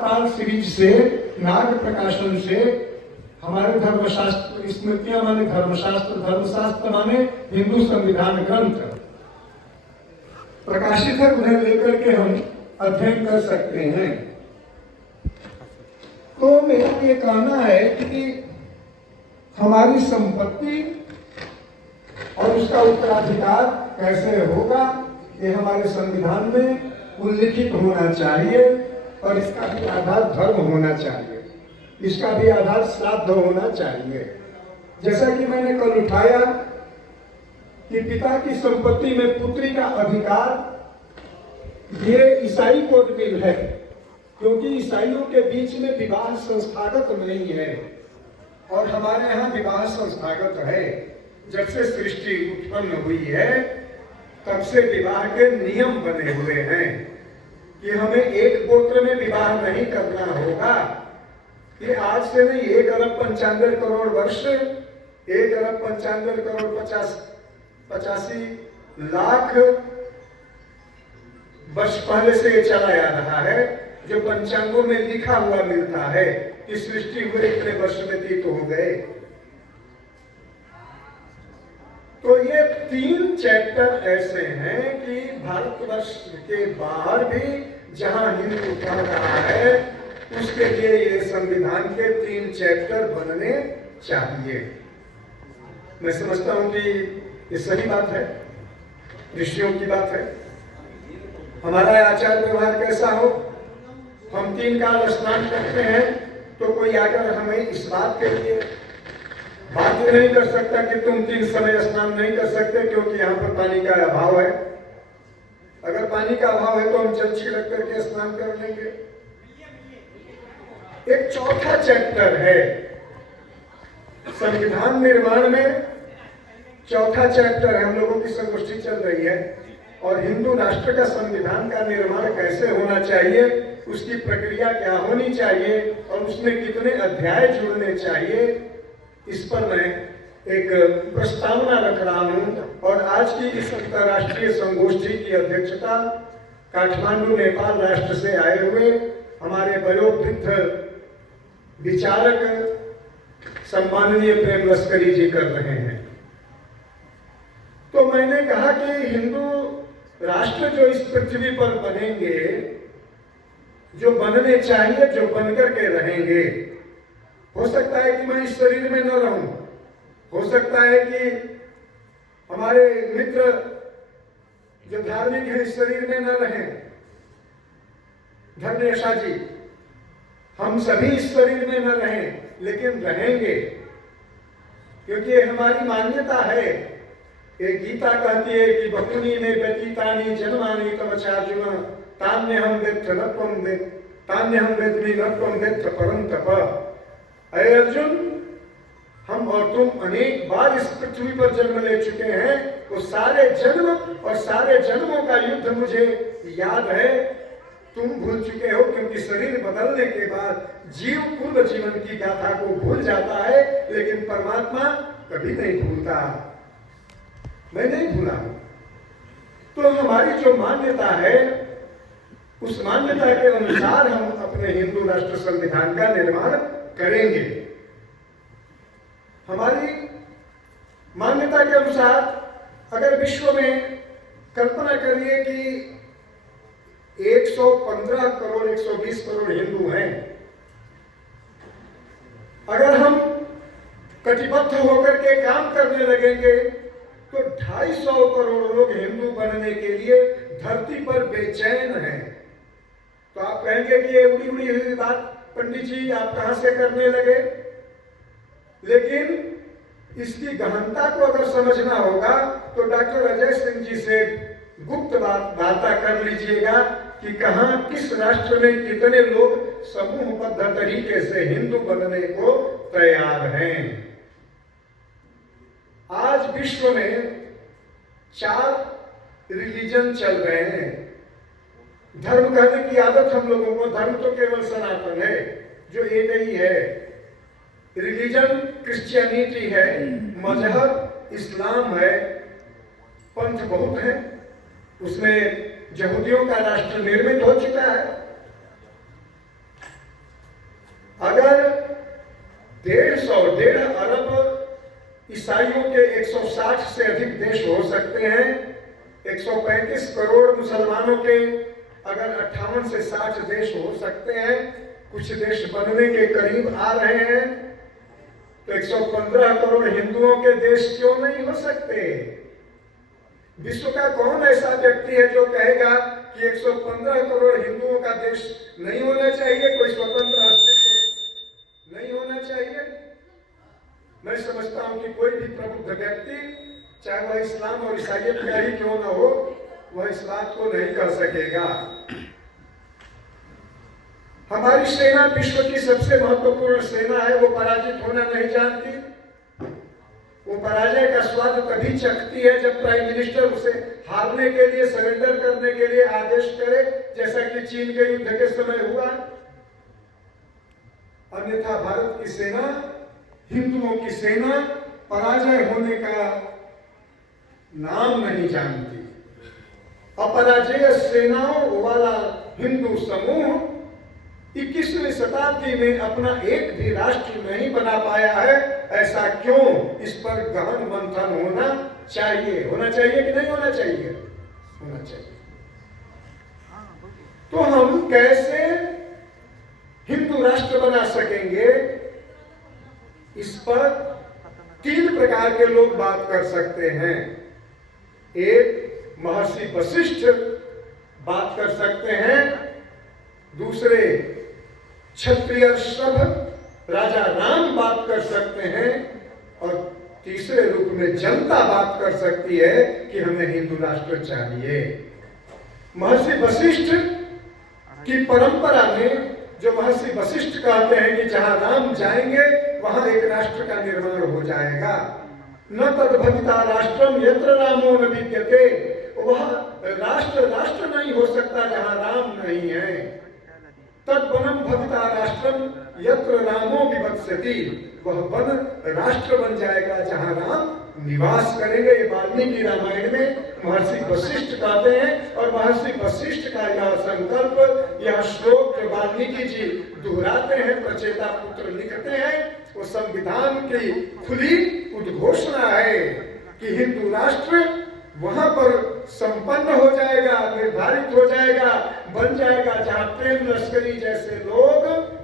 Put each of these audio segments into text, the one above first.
काल सीरीज से, नाग प्रकाशन से हमारे धर्मशास्त्र स्मृतियां माने धर्मशास्त्र, धर्मशास्त्र माने हिंदू संविधान ग्रंथ प्रकाशित है, उन्हें लेकर के हम अध्ययन कर सकते हैं। तो मेरा ये कहना है कि हमारी संपत्ति और उसका उत्तराधिकार कैसे होगा, ये हमारे संविधान में उल्लिखित होना चाहिए और इसका भी आधार धर्म होना चाहिए, इसका भी आधार श्राद्ध होना चाहिए। जैसा कि मैंने कल उठाया कि पिता की संपत्ति में पुत्री का अधिकार, ये ईसाई कोड में है, क्योंकि ईसाइयों के बीच में विवाह संस्थागत नहीं है और हमारे यहाँ विवाह संस्थागत है। जब से सृष्टि उत्पन्न हुई है तब से विवाह के नियम बने हुए हैं कि हमें एक गोत्र में विवाह नहीं करना होगा। ये आज से नहीं, 1 अरब 95 करोड़ वर्ष, 1 अरब 95 करोड़ 85 लाख वर्ष पहले से ये चला आ रहा है, जो पंचांगों में लिखा हुआ मिलता है कि सृष्टि हुए इतने वर्ष व्यतीत हो गए। तो ये 3 चैप्टर ऐसे हैं कि भारतवर्ष के बाहर भी जहां हिंदू पढ़ रहा है उसके लिए ये संविधान के 3 चैप्टर बनने चाहिए। मैं समझता हूं कि ये सही बात है, ऋषियों की बात है। हमारा आचार व्यवहार कैसा हो, हम 3 काल स्नान करते हैं तो कोई आकर हमें इस बात के लिए बाध्य नहीं कर सकता कि तुम 3 समय स्नान नहीं कर सकते क्योंकि यहाँ पर पानी का अभाव है। अगर पानी का अभाव है तो हम जल छिड़क करके स्नान कर लेंगे। एक चौथा चैप्टर है संविधान निर्माण में, चौथा चैप्टर है, हम लोगों की संगोष्ठी चल रही है और हिंदू राष्ट्र का संविधान का निर्माण कैसे होना चाहिए, उसकी प्रक्रिया क्या होनी चाहिए और उसमें कितने अध्याय जुड़ने चाहिए, इस पर मैं एक प्रस्तावना रख रहा हूं। और आज की इस अंतर्राष्ट्रीय संगोष्ठी की अध्यक्षता काठमांडू नेपाल राष्ट्र से आए हुए हमारे वयोवृद्ध विचारक सम्माननीय प्रेम लश्करी जी कर रहे हैं। तो मैंने कहा कि हिंदू राष्ट्र जो इस पृथ्वी पर बनेंगे, जो बनने चाहिए, जो बनकर के रहेंगे, हो सकता है कि मैं इस शरीर में न रहूं, हो सकता है कि हमारे मित्र जो धार्मिक है इस शरीर में न रहें, धर्मेशा जी, हम सभी इस शरीर में न रहें, लेकिन रहेंगे क्योंकि हमारी मान्यता है। एक गीता कहती है कि बकुनी में व्यतीतानि जन्मानि तमचार्जुन तान्यहं वेत्थ न त्वं वेत्थ, तान्यहं वेत्मि न त्वं वेत्थ परं तप। अरे अर्जुन, हम और तुम अनेक बार इस पृथ्वी पर जन्म ले चुके हैं, वो सारे जन्म और सारे जन्मों का युद्ध मुझे याद है, तुम भूल चुके हो क्योंकि शरीर बदलने के बाद जीव पूर्व जीवन की गाथा को भूल जाता है, लेकिन परमात्मा कभी नहीं भूलता। मैं नहीं भूला। तो हमारी जो मान्यता है उस मान्यता के अनुसार हम अपने हिंदू राष्ट्र संविधान का निर्माण करेंगे। हमारी मान्यता के अनुसार अगर विश्व में कल्पना करिए कि 115 करोड़ 120 करोड़ हिंदू हैं, अगर हम कटिबद्ध होकर के काम करने लगेंगे तो 250 करोड़ लोग हिंदू बनने के लिए धरती पर बेचैन हैं। तो आप कहेंगे कि ये उड़ी उड़ी हुई बात पंडित जी आप कहां से करने लगे, लेकिन इसकी गहनता को अगर समझना होगा तो डॉक्टर अजय सिंह जी से गुप्त वार्ता कर लीजिएगा कि कहां किस राष्ट्र में कितने लोग समूहबद्ध तरीके से हिंदू बनने को तैयार हैं। आज विश्व में 4 रिलीजन चल रहे हैं। धर्म कहने की आदत हम लोगों को, धर्म तो केवल सनातन है जो एक ही है। रिलीजन क्रिश्चियनिटी है, मजहब इस्लाम है, पंथ बहुत है, उसमें यहूदियों का राष्ट्र निर्मित हो चुका है। 150 अरब ईसाइयों के 160 से अधिक देश हो सकते हैं। 135 करोड़ मुसलमानों के अगर 58 से 60 देश हो सकते हैं, कुछ देश बनने के करीब आ रहे हैं, तो 115 करोड़ हिंदुओं के देश क्यों नहीं हो सकते? विश्व का कौन ऐसा व्यक्ति है जो कहेगा कि 115 करोड़ हिंदुओं का देश नहीं होना चाहिए, कोई स्वतंत्र अस्तित्व नहीं होना चाहिए? मैं समझता हूं कि कोई भी प्रबुद्ध व्यक्ति, चाहे वह इस्लाम और ईसाइयत का ही क्यों न हो, वह इस बात को नहीं कर सकेगा। हमारी सेना विश्व की सबसे महत्वपूर्ण सेना है, वो पराजित होना नहीं जानती। वो पराजय का स्वाद तभी चखती है जब प्राइम मिनिस्टर उसे हारने के लिए, सरेंडर करने के लिए आदेश करे, जैसा कि चीन के युद्ध के समय हुआ। अन्यथा भारत की सेना, हिंदुओं की सेना पराजय होने का नाम नहीं जानती। अपराजय सेनाओं वाला हिंदू समूह 21वीं शताब्दी में अपना एक भी राष्ट्र नहीं बना पाया है। ऐसा क्यों? इस पर गहन मंथन होना चाहिए। होना चाहिए कि नहीं होना चाहिए? होना चाहिए। तो हम कैसे हिंदू राष्ट्र बना सकेंगे, इस पर 3 प्रकार के लोग बात कर सकते हैं। एक, महर्षि वशिष्ठ बात कर सकते हैं। दूसरे, क्षत्रिय सभ राजा राम बात कर सकते हैं। और तीसरे रूप में जनता बात कर सकती है कि हमें हिंदू राष्ट्र चाहिए। महर्षि वशिष्ठ की परंपरा में जो महर्षि वशिष्ठ कहते हैं कि जहां राम जाएंगे वहां एक राष्ट्र का निर्माण हो जाएगा। न तद्भविता राष्ट्रम यत्र रामो न विद्यते। वह राष्ट्र राष्ट्र नहीं हो सकता जहां राम नहीं है। तद्वनम भविता राष्ट्रम यत्र रामो विवत्सति। वह वन राष्ट्र बन जाएगा जहां राम निवास करेंगे। ये वाल्मीकि रामायण में महर्षि वशिष्ठ कहते हैं। और महर्षि वशिष्ठ का यह संकल्प, यह श्लोक जो वाल्मीकि जी दोहराते हैं, प्रचेता पुत्र लिखते हैं, वो संविधान की खुली उद्घोषणा है कि हिंदू राष्ट्र वहां पर संपन्न हो जाएगा, निर्धारित हो जाएगा, बन जाएगा, जहां प्रेम लश्करी जैसे लोग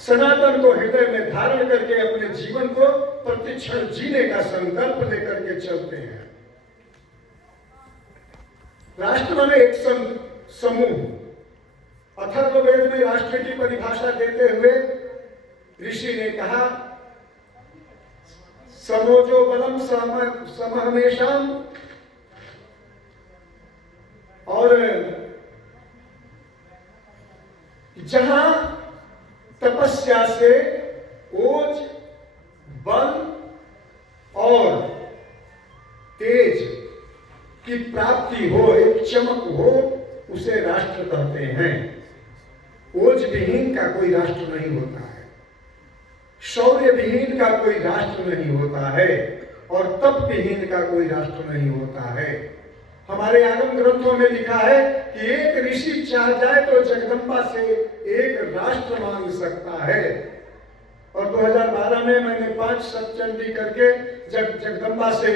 सनातन को हृदय में धारण करके अपने जीवन को प्रतिक्षण जीने का संकल्प लेकर के चलते हैं। राष्ट्र माने एक समूह। अथर्ववेद में राष्ट्र की परिभाषा देते हुए ऋषि ने कहा, समोजो बलम समहमेशम। और जहां तपस्या से ओज, बल और तेज की प्राप्ति हो, एक चमक हो, उसे राष्ट्र कहते हैं। ओज विहीन का कोई राष्ट्र नहीं होता है, शौर्य विहीन का कोई राष्ट्र नहीं होता है, और तप विहीन का कोई राष्ट्र नहीं होता है। हमारे आगम ग्रंथों में लिखा है कि एक ऋषि चाह जाए तो जगदम्बा से एक राष्ट्र मांग सकता है। और 2012 में मैंने 5 सप्तचंडी करके जब जगदम्बा से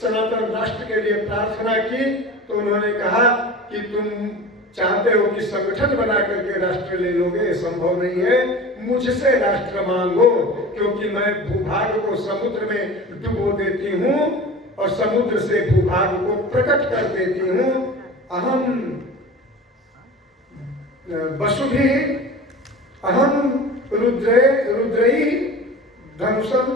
सनातन राष्ट्र के लिए प्रार्थना की, तो उन्होंने कहा कि तुम चाहते हो कि संगठन बना करके राष्ट्र ले लोगे, ये संभव नहीं है। मुझसे राष्ट्र मांगो, क्योंकि मैं भूभाग को समुद्र में डुबो देती हूँ और समुद्र से भूभाग को प्रकट कर देती हूँ। अहम वसुभिः अहम रुद्रई धनुषम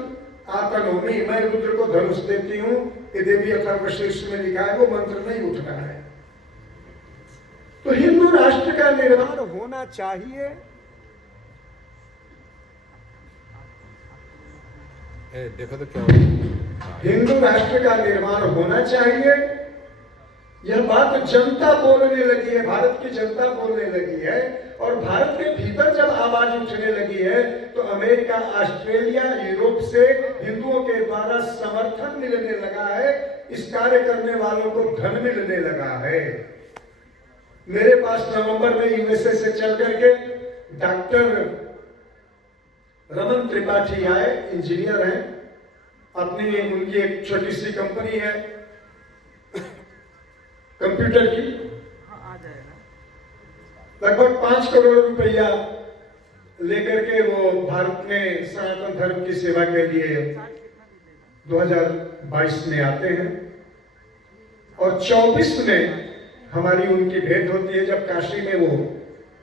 आतनोमि। मैं रुद्र को धनुष देती हूँ। ये देवी अथर्वशीर्ष में लिखा है, वो मंत्र नहीं उठ रहा है। तो हिंदू राष्ट्र का निर्माण होना चाहिए। देखो तो क्या हिंदू राष्ट्र का निर्माण होना चाहिए। यह बात जनता बोलने लगी है, भारत की जनता बोलने लगी है। और भारत के भीतर जब आवाज उठने लगी है, तो अमेरिका, ऑस्ट्रेलिया, यूरोप से हिंदुओं के द्वारा समर्थन मिलने लगा है। इस कार्य करने वालों को धन मिलने लगा है। मेरे पास नवंबर में यूएसए से चल करके डॉक्टर रमन त्रिपाठी आए, इंजीनियर हैं, अपनी उनकी एक छोटी सी कंपनी है कंप्यूटर की, लगभग 5 करोड़ रुपया लेकर के वो भारत में सनातन धर्म की सेवा के लिए 2022 में आते हैं और 24 में हमारी उनकी भेंट होती है, जब काशी में वो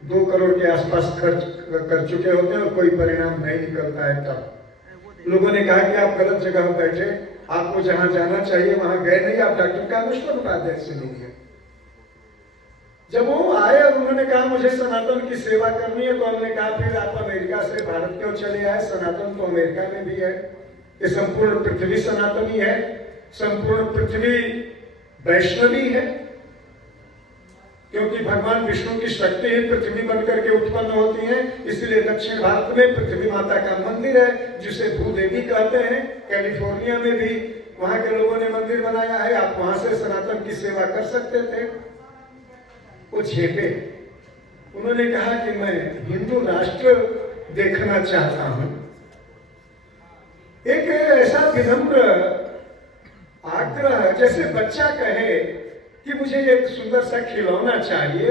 2 करोड़ के आसपास खर्च कर चुके होते हैं और कोई परिणाम नहीं निकलता है। तब लोगों ने कहा कि आप गलत जगह बैठे, आपको जहां जाना चाहिए वहां गए नहीं, आप डॉक्टर कामेश्वर उपाध्याय से मिलिए। जब वो आए और उन्होंने कहा मुझे सनातन की सेवा करनी है, तो हमने कहा फिर आप अमेरिका से भारत क्यों चले आए? सनातन तो अमेरिका में भी है, ये संपूर्ण पृथ्वी सनातनी है, संपूर्ण पृथ्वी वैष्णवी है, क्योंकि भगवान विष्णु की शक्ति ही पृथ्वी बनकर के उत्पन्न होती है। इसलिए दक्षिण भारत में पृथ्वी माता का मंदिर है, जिसे भूदेवी कहते हैं। कैलिफोर्निया में भी वहां के लोगों ने मंदिर बनाया है, आप वहां से सनातन की सेवा कर सकते थे। वो झेपे, उन्होंने कहा कि मैं हिंदू राष्ट्र देखना चाहता हूं। एक ऐसा विनम्र आग्रह, जैसे बच्चा कहे कि मुझे एक सुंदर सा खिलौना चाहिए,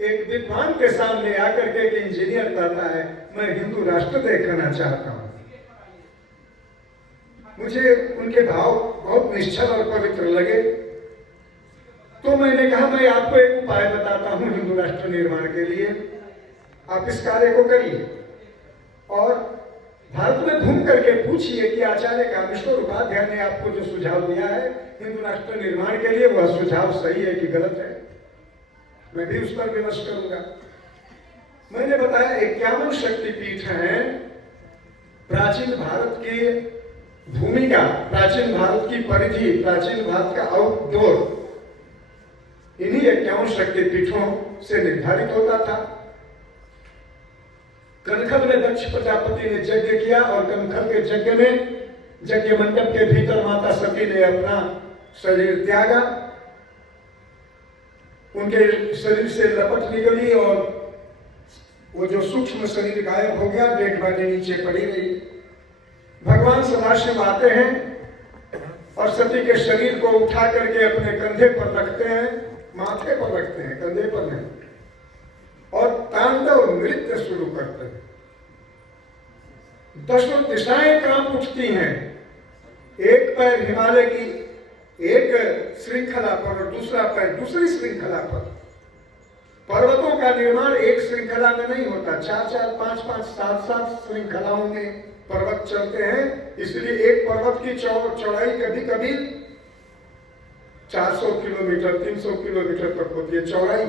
एक विद्वान के सामने आकर के एक इंजीनियर कहता है मैं हिंदू राष्ट्र देखना चाहता हूं। मुझे उनके भाव बहुत निश्चल और पवित्र लगे, तो मैंने कहा मैं आपको एक उपाय बताता हूं हिंदू राष्ट्र निर्माण के लिए, आप इस कार्य को करिए और भारत में घूम करके पूछिए कि आचार्य कामेश्वर उपाध्याय ने आपको जो सुझाव दिया है हिंदू राष्ट्र निर्माण के लिए, वह सुझाव सही है कि गलत है। मैं भी उस पर विमर्श करूंगा। मैंने बताया 51 शक्तिपीठ हैं। प्राचीन भारत की भूमिका, प्राचीन भारत की परिधि, प्राचीन भारत का आउटडोर इन्हीं 51 शक्तिपीठों से निर्धारित होता था। कनखल में दक्ष प्रजापति ने यज्ञ किया और कनखल के यज्ञ में यज्ञ मंडप के भीतर माता सती ने अपना शरीर त्यागा, उनके शरीर से लपट निकली और वो जो सूक्ष्म शरीर गायब हो गया, डेड बॉडी नीचे पड़ी रही। भगवान सदाशिव आते हैं और सती के शरीर को उठा करके अपने कंधे पर रखते हैं, माथे पर रखते हैं, कंधे पर नहीं, और तांडव नृत्य शुरू करते हैं। 10 दिशाएं कांप उठती हैं, एक पैर हिमालय की एक श्रृंखला पर और दूसरा पैर दूसरी श्रृंखला पर। पर्वतों का निर्माण एक श्रृंखला में नहीं होता, 4-4, 5-5, 7-7 श्रृंखलाओं में पर्वत चलते हैं। इसलिए एक पर्वत की चौड़ाई कभी कभी 400 किलोमीटर 300 किलोमीटर तक होती है चौड़ाई।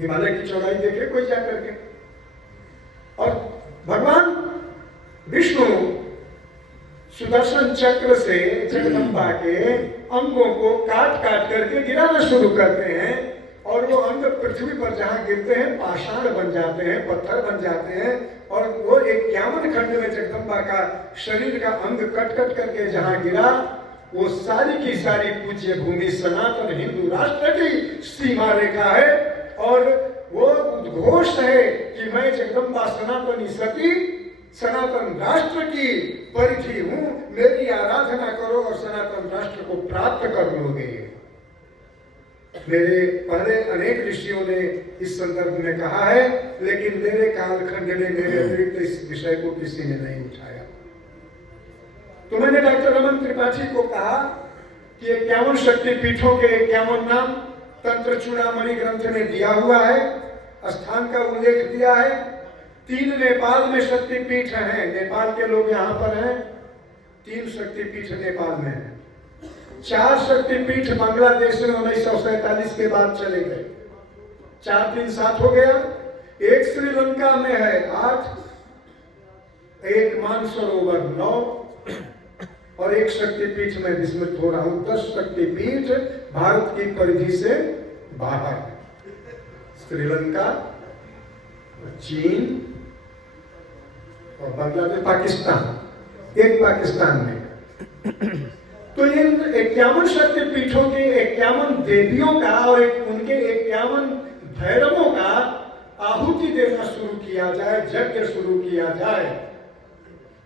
हिमालय की चौड़ाई देखे कोई जाकर के। और भगवान विष्णु सुदर्शन चक्र से जगदम्बा के अंगों को काट काट करके गिराना शुरू करते हैं और वो अंग पृथ्वी पर जहां गिरते हैं पाषाण बन जाते हैं, पत्थर बन जाते हैं। और वो 51 खंड में जगदम्बा का शरीर का अंग कट कट करके जहां गिरा, वो सारी की सारी पूज्य भूमि सनातन हिंदू राष्ट्र की सीमा रेखा है। और वो उद्घोष है कि मैं जगदम्बा सनातनी सती सनातन राष्ट्र की परिधि हूं, मेरी आराधना करो और सनातन राष्ट्र को प्राप्त कर लोगे। मेरे पहले अनेक ऋषियों ने इस संदर्भ में कहा है, लेकिन मेरे कालखंड में मेरे अतिरिक्त इस विषय को किसी ने नहीं उठाया। तो मैंने डॉक्टर रमन त्रिपाठी को कहा कि 51 शक्तिपीठों के 51 नाम तंत्र चूड़ामणि ग्रंथ में दिया हुआ है, स्थान का उल्लेख दिया है। 3 नेपाल में शक्तिपीठ हैं, नेपाल के लोग यहाँ पर हैं। 3 शक्तिपीठ नेपाल में है। 4 शक्तिपीठ बांग्लादेश में 1947 के बाद चले गए, 4 3 7 हो गया। एक श्रीलंका में है 8, एक मानसरोवर 9 और एक शक्तिपीठ में विस्मृत हो रहा हूं। 10 शक्तिपीठ भारत की परिधि से बाहर, श्रीलंका, चीन और बांग्लादेश, पाकिस्तान, एक पाकिस्तान में। तो ये 51 शक्तिपीठों के 51 देवियों का और उनके 51 भैरवों का आहुति देना शुरू किया जाए, यज्ञ शुरू किया जाए।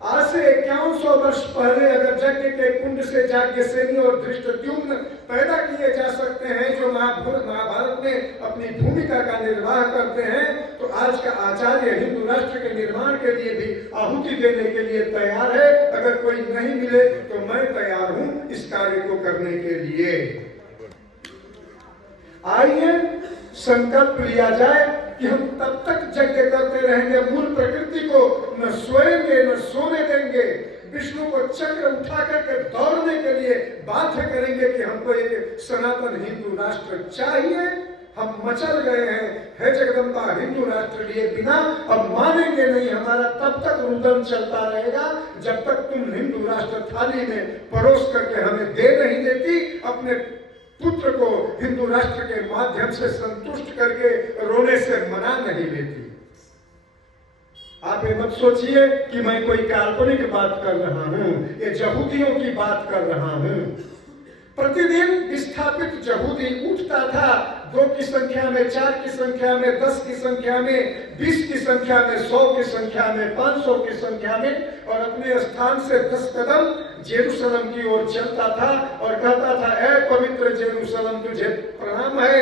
आज से 5100 वर्ष पहले अगर यज्ञ के कुंड से याज्ञसेनी और धृष्टद्युम्न पैदा किए जा सकते हैं, जो महाभारत में अपनी भूमिका का निर्वाह करते हैं, तो आज का आचार्य हिंदू राष्ट्र के निर्माण के लिए भी आहुति देने के लिए तैयार है। अगर कोई नहीं मिले तो मैं तैयार हूं इस कार्य को करने के लिए। आइए संकल्प लिया जाए कि हम तब तक यज्ञ करते रहेंगे, मूल प्रकृति को न सोएंगे न सोने देंगे, विष्णु को चक्र उठा करके दौड़ने के लिए बाध्य करेंगे कि हमको एक सनातन हिंदू राष्ट्र चाहिए। हम मचल गए हैं, हे जगदम्बा हिंदू राष्ट्र लिए बिना अब मानेंगे नहीं। हमारा तब तक रुदन चलता रहेगा जब तक तुम हिंदू राष्ट्र थाली में परोस करके हमें दे नहीं देती, अपने पुत्र को हिंदू राष्ट्र के माध्यम से संतुष्ट करके रोने से मना नहीं लेती। आप ये मत सोचिए कि मैं कोई काल्पनिक बात कर रहा हूं, ये यहूदियों की बात कर रहा हूं। प्रतिदिन विस्थापित यहूदी उठता था 2 की संख्या में, 4 की संख्या में, 10 की संख्या में, 20 की संख्या में, 100 की संख्या में, 500 की संख्या में, और अपने स्थान से 10 कदम जेरूसलम की ओर चलता था और कहता था, ऐ पवित्र जेरूसलम तुझे प्रणाम है,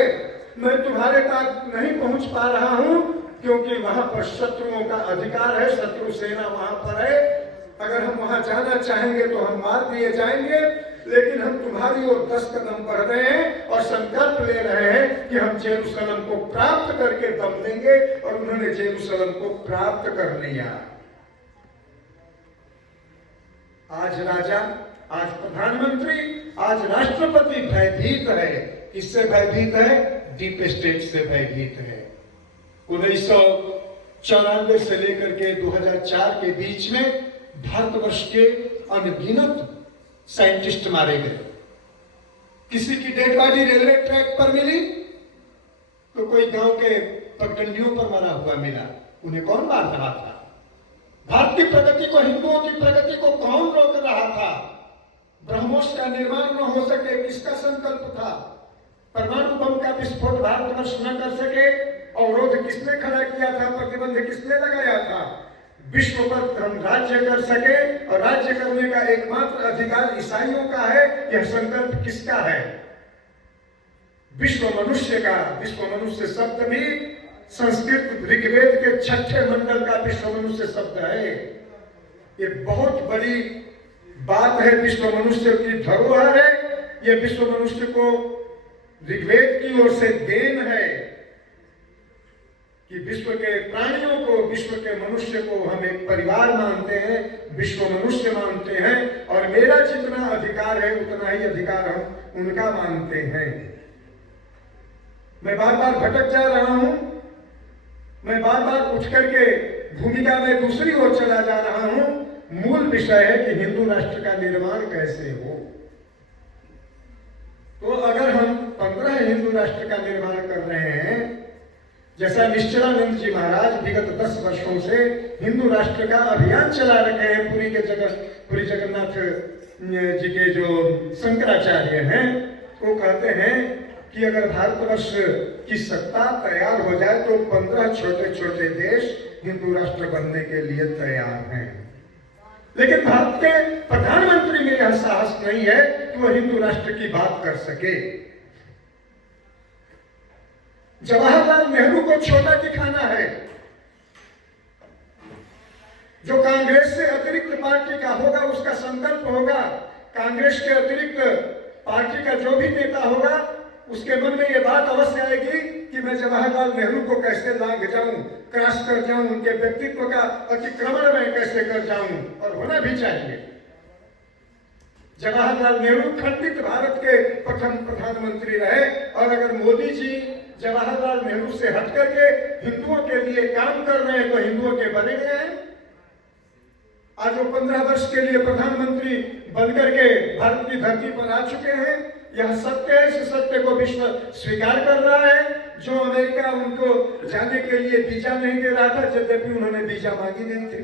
मैं तुम्हारे तक नहीं पहुंच पा रहा हूं क्योंकि वहां पर शत्रुओं का अधिकार है, शत्रु सेना वहां पर है। अगर हम वहां जाना चाहेंगे तो हम मार दिए जाएंगे, लेकिन हम तुम्हारी ओर 10 कदम बढ़ रहे हैं और संकल्प ले रहे हैं कि हम जेरूसलम को प्राप्त करके दम देंगे। और उन्होंने जेरूसलम को प्राप्त कर लिया। आज राजा, आज प्रधानमंत्री, आज राष्ट्रपति भयभीत है। किससे भयभीत है? डीप स्टेट से भयभीत है। 1994 से लेकर के 2004 के बीच में भारतवर्ष के अनगिनत साइंटिस्ट मारे गए। किसी की डेड बॉडी रेलवे ट्रैक पर मिली तो कोई गांव के पगडंडियों पर मरा हुआ मिला। उन्हें कौन मार रहा था? भारत की प्रगति को, हिंदुओं की प्रगति को कौन रोक रहा था? ब्रह्मोस का निर्माण न हो सके, किसका संकल्प था? परमाणु बम का विस्फोट भारतवर्ष न कर सके, अवरोध किसने खड़ा किया था? प्रतिबंध किसने लगाया था? विश्व पर हम राज्य कर सके, और राज्य करने का एकमात्र अधिकार ईसाइयों का है। यह संकल्प किसका है? विश्व मनुष्य का। विश्व मनुष्य शब्द भी संस्कृत ऋग्वेद के 6ठे मंडल का विश्व मनुष्य शब्द है। ये बहुत बड़ी बात है। विश्व मनुष्य की धरोहर है। यह विश्व मनुष्य को ऋग्वेद की ओर से देन है कि विश्व के प्राणियों को, विश्व के मनुष्य को हम एक परिवार मानते हैं, विश्व मनुष्य मानते हैं, और मेरा जितना अधिकार है उतना ही अधिकार हम उनका मानते हैं। मैं बार बार भटक जा रहा हूं, मैं बार बार उठ करके भूमिका में दूसरी ओर चला जा रहा हूं। मूल विषय है कि हिंदू राष्ट्र का निर्माण कैसे हो। तो अगर हम 15 हिंदू राष्ट्र का निर्माण कर रहे हैं, जैसा निश्चलानंद जी महाराज विगत 10 वर्षों से हिंदू राष्ट्र का अभियान चला रखे हैं, पुरी जगन्नाथ जी के जो शंकराचार्य हैं, वो कहते हैं कि अगर भारतवर्ष की सत्ता तैयार हो जाए तो 15 छोटे छोटे देश हिंदू राष्ट्र बनने के लिए तैयार हैं। लेकिन भारत के प्रधानमंत्री में यह साहस नहीं है कि वह हिंदू राष्ट्र की बात कर सके। जवाहरलाल नेहरू को छोटा दिखाना है। जो कांग्रेस से अतिरिक्त पार्टी का होगा उसका संकल्प होगा, कांग्रेस के अतिरिक्त पार्टी का जो भी नेता होगा उसके मन में यह बात अवश्य आएगी कि मैं जवाहरलाल नेहरू को कैसे लांघ जाऊं, क्रॉस कर जाऊं, उनके व्यक्तित्व का अतिक्रमण मैं कैसे कर जाऊं, और होना भी चाहिए। जवाहरलाल नेहरू खंडित भारत के प्रथम प्रधानमंत्री रहे, और अगर मोदी जी जवाहरलाल नेहरू से हट करके हिंदुओं के लिए काम कर रहे हैं तो हिंदुओं के बने गए हैं। आज वो 15 वर्ष के लिए प्रधानमंत्री बनकर के भारत की धरती पर आ चुके हैं। यह सत्य है, इस सत्य को विश्व स्वीकार कर रहा है। जो अमेरिका उनको जाने के लिए वीजा नहीं दे रहा था, यद्यपि उन्होंने वीजा मांगी नहीं थी,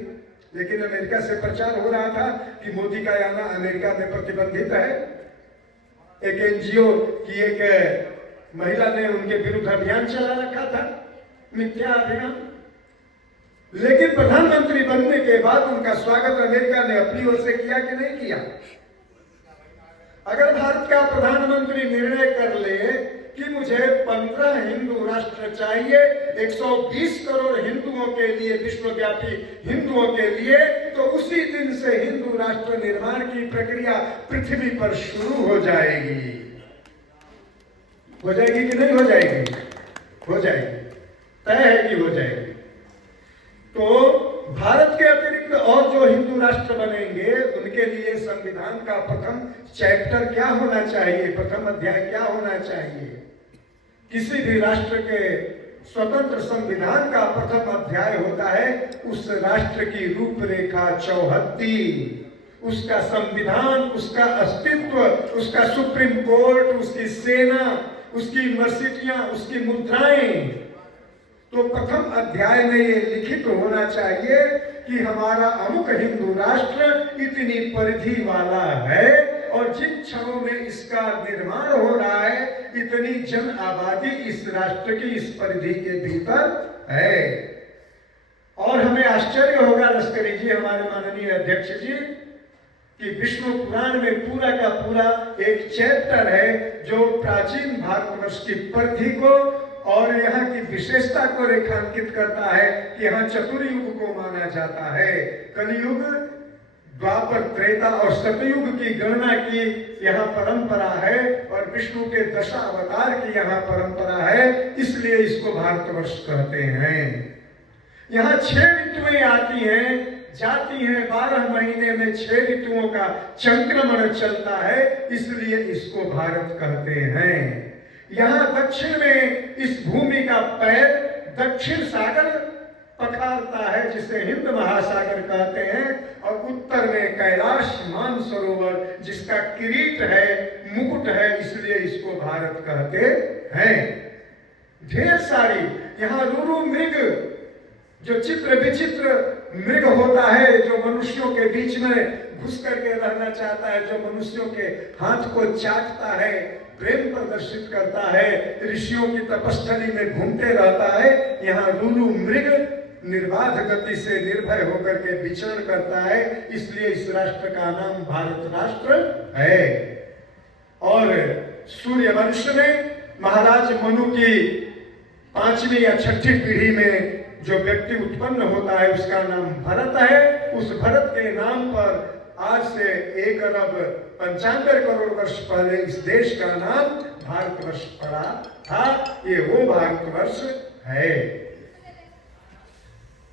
लेकिन अमेरिका से प्रचार हो रहा था कि मोदी का आना अमेरिका में प्रतिबंधित है। एक एनजीओ की एक महिला ने उनके विरुद्ध अभियान चला रखा था। मिथ्या अभिगम। लेकिन प्रधानमंत्री बनने के बाद उनका स्वागत अमेरिका ने अपनी ओर से किया कि नहीं किया? अगर भारत का प्रधानमंत्री निर्णय कर ले कि मुझे 15 हिंदू राष्ट्र चाहिए 120 करोड़ हिंदुओं के लिए, विश्वव्यापी हिंदुओं के लिए, तो उसी दिन से हिंदू राष्ट्र निर्माण की प्रक्रिया पृथ्वी पर शुरू हो जाएगी। हो जाएगी कि नहीं हो जाएगी? हो जाएगी, तय है कि हो जाएगी। तो भारत के अतिरिक्त और जो हिंदू राष्ट्र बनेंगे उनके लिए संविधान का प्रथम चैप्टर क्या होना चाहिए, प्रथम अध्याय क्या होना चाहिए? किसी भी राष्ट्र के स्वतंत्र संविधान का प्रथम अध्याय होता है उस राष्ट्र की रूपरेखा, चौहद्दी, उसका संविधान, उसका अस्तित्व, उसका सुप्रीम कोर्ट, उसकी सेना, उसकी यूनिवर्सिटियां, उसकी मुद्राएं। तो प्रथम अध्याय में ये लिखित होना चाहिए कि हमारा अमुक हिंदू राष्ट्र इतनी परिधि वाला है और जिन क्षणों में इसका निर्माण हो रहा है इतनी जन आबादी इस राष्ट्र की इस परिधि के भीतर है। और हमें आश्चर्य होगा लश्करी जी, हमारे माननीय अध्यक्ष जी, कि विष्णु पुराण में पूरा का पूरा एक चैप्टर है जो प्राचीन भारतवर्ष की परिधि को और यहाँ की विशेषता को रेखांकित करता है कि यहाँ चतुर्युग को माना जाता है। कलियुग, द्वापर, त्रेता और सतयुग की गणना की यहाँ परंपरा है और विष्णु के दशावतार की यहाँ परंपरा है, इसलिए इसको भारतवर्ष कहते हैं। यहाँ 6 ऋतुएं आती हैं, जाती हैं, 12 महीने में 6 ऋतुओं का संक्रमण चलता है, इसलिए इसको भारत कहते हैं। यहाँ दक्षिण में इस भूमि का पैर दक्षिण सागर पखारता है जिसे हिंद महासागर कहते हैं, और उत्तर में कैलाश मानसरोवर जिसका किरीट है, मुकुट है, इसलिए इसको भारत कहते हैं। ढेर सारी यहाँ रुरु मृग, जो चित्र विचित्र मृग होता है, जो मनुष्यों के बीच में घुस करके रहना चाहता है, जो मनुष्यों के हाथ को चाटता है, प्रेम प्रदर्शित करता है, ऋषियों की तपस्थली में घूमते रहता है, यहाँ रुरु मृग निर्बाध गति से निर्भय होकर के विचरण करता है, इसलिए इस राष्ट्र का नाम भारत राष्ट्र है। और सूर्य वंश में महाराज मनु की 5वीं या 6ठी पीढ़ी में जो व्यक्ति उत्पन्न होता है उसका नाम भरत है। उस भरत के नाम पर आज से 1 अरब 95 करोड़ वर्ष पहले इस देश का नाम भारतवर्ष पड़ा था। ये वो भारतवर्ष है।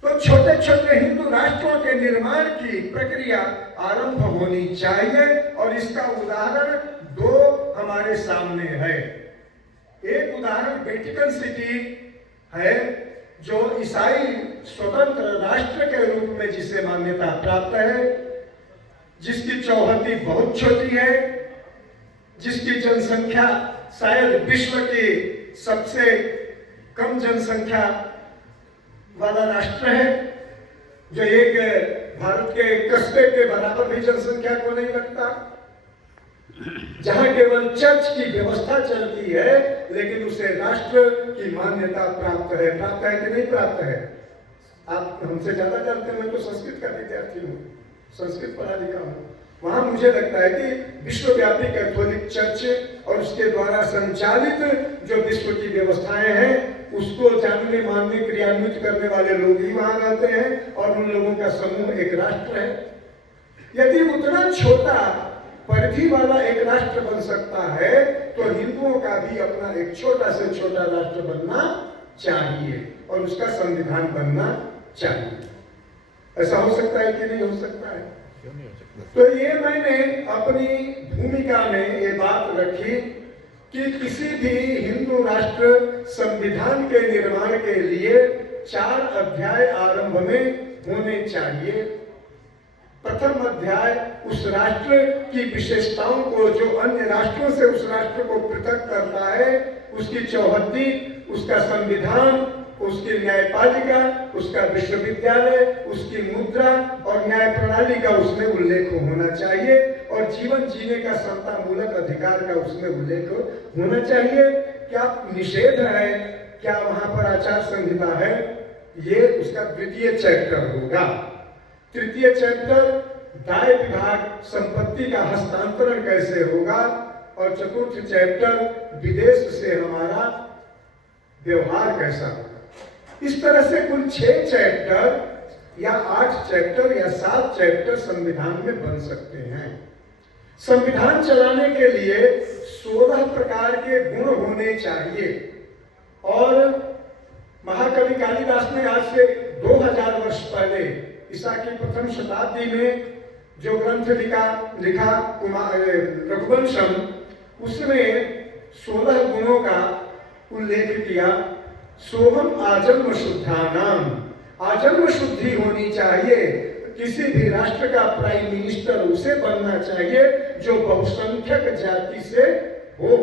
तो छोटे छोटे हिंदू राष्ट्रों के निर्माण की प्रक्रिया आरंभ होनी चाहिए और इसका उदाहरण 2 हमारे सामने है। एक उदाहरण वेटिकन सिटी है जो ईसाई स्वतंत्र राष्ट्र के रूप में जिसे मान्यता प्राप्त है, जिसकी चौहद्दी बहुत छोटी है, जिसकी जनसंख्या शायद विश्व की सबसे कम जनसंख्या वाला राष्ट्र है, जो एक भारत के कस्बे के बराबर भी जनसंख्या को नहीं रखता, जहां केवल चर्च की व्यवस्था चलती है लेकिन उसे राष्ट्र की मान्यता प्राप्त है। प्राप्त है कि नहीं प्राप्त है? आप हमसे ज्यादा जानते हैं, मैं तो संस्कृत का विद्यार्थी हूँ, संस्कृत पढ़ा लिखा हूँ। वहां मुझे लगता है कि विश्वव्यापी कैथोलिक चर्च और उसके द्वारा संचालित जो विश्व की व्यवस्थाएं हैं उसको जानने, मानने, क्रियान्वित करने वाले लोग ही वहां रहते हैं और उन लोगों का समूह एक राष्ट्र है। यदि उतना छोटा परिधि वाला एक राष्ट्र बन सकता है तो हिंदुओं का भी अपना एक छोटा से छोटा राष्ट्र बनना चाहिए और उसका संविधान बनना चाहिए। ऐसा हो सकता है कि नहीं हो सकता है? क्यों नहीं हो सकता? तो ये मैंने अपनी भूमिका में ये बात रखी कि किसी भी हिंदू राष्ट्र संविधान के निर्माण के लिए 4 अध्याय आरंभ में होने चाहिए। प्रथम अध्याय उस राष्ट्र की विशेषताओं को, जो अन्य राष्ट्रों से उस राष्ट्र को पृथक करता है, उसकी चौहद्दी, उसका संविधान, उसकी न्यायपालिका, उसका विश्वविद्यालय, उसकी मुद्रा और न्याय प्रणाली का उसमें उल्लेख होना चाहिए और जीवन जीने का समता मूलक अधिकार का उसमें उल्लेख होना चाहिए। क्या निषेध है क्या वहां पर आचार संहिता है, ये उसका द्वितीय चैप्टर होगा। तृतीय चैप्टर दाय विभाग संपत्ति का हस्तांतरण कैसे होगा, और चतुर्थ चैप्टर विदेश से हमारा व्यवहार कैसा होगा। इस तरह से कुल 6 चैप्टर या 8 चैप्टर या 7 चैप्टर संविधान में बन सकते हैं। संविधान चलाने के लिए 16 प्रकार के गुण होने चाहिए, और महाकवि कालिदास ने आज से 2000 वर्ष पहले ईसा की प्रथम शताब्दी में जो ग्रंथ लिखा रघुवंशम, उसमें 16 गुणों का उल्लेख किया। सोहम आजन्म शुद्धानाम, आजन्म शुद्धि होनी चाहिए। किसी भी राष्ट्र का प्राइम मिनिस्टर उसे बनना चाहिए जो बहुसंख्यक जाति से हो,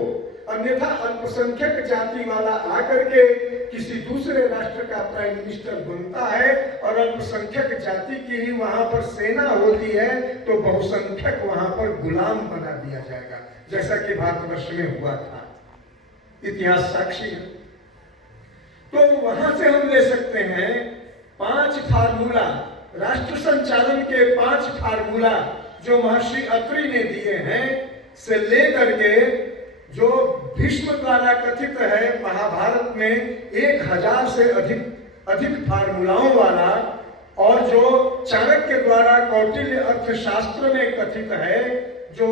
अन्यथा अल्पसंख्यक जाति वाला आकर के किसी दूसरे राष्ट्र का प्राइम मिनिस्टर बनता है और अल्पसंख्यक जाति की ही वहां पर सेना होती है, तो बहुसंख्यक वहां पर गुलाम बना दिया जाएगा, जैसा कि भारतवर्ष में हुआ था। इतिहास साक्षी है। तो वहां से हम ले सकते हैं 5 फार्मूला, राष्ट्र संचालन के 5 फार्मूला जो महर्षि अत्रि ने दिए हैं, से लेकर के जो भीष्म द्वारा कथित है महाभारत में 1000 से अधिक फार्मूलाओं वाला, और जो चाणक्य द्वारा कौटिल्य अर्थशास्त्र में कथित है, जो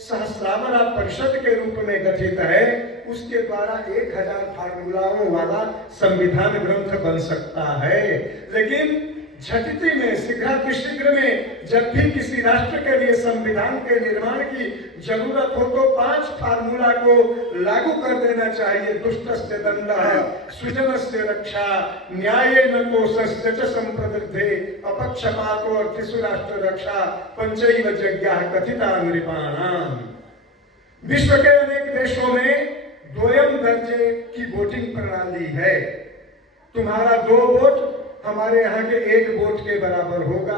सहस्रामरा परिषद के रूप में गठित है, उसके द्वारा 1000 फार्मूलाओं वाला संविधान ग्रंथ बन सकता है। लेकिन झटिति में, शीघ्र में जब भी किसी राष्ट्र के लिए संविधान के निर्माण की जरूरत हो तो 5 फार्मूला को लागू कर देना चाहिए। दुष्टस्य दंडः, सुजनस्य रक्षा, न्यायेन कोशस्य च संप्रवृद्धे, अपक्षपातो अर्थेषु राष्ट्र रक्षा, पंचैव यज्ञाः कथिता नृपाणाम्। विश्व के अनेक देशों में 2 दर्जे की वोटिंग प्रणाली है। तुम्हारा 2 वोट हमारे यहाँ के 1 वोट के बराबर होगा।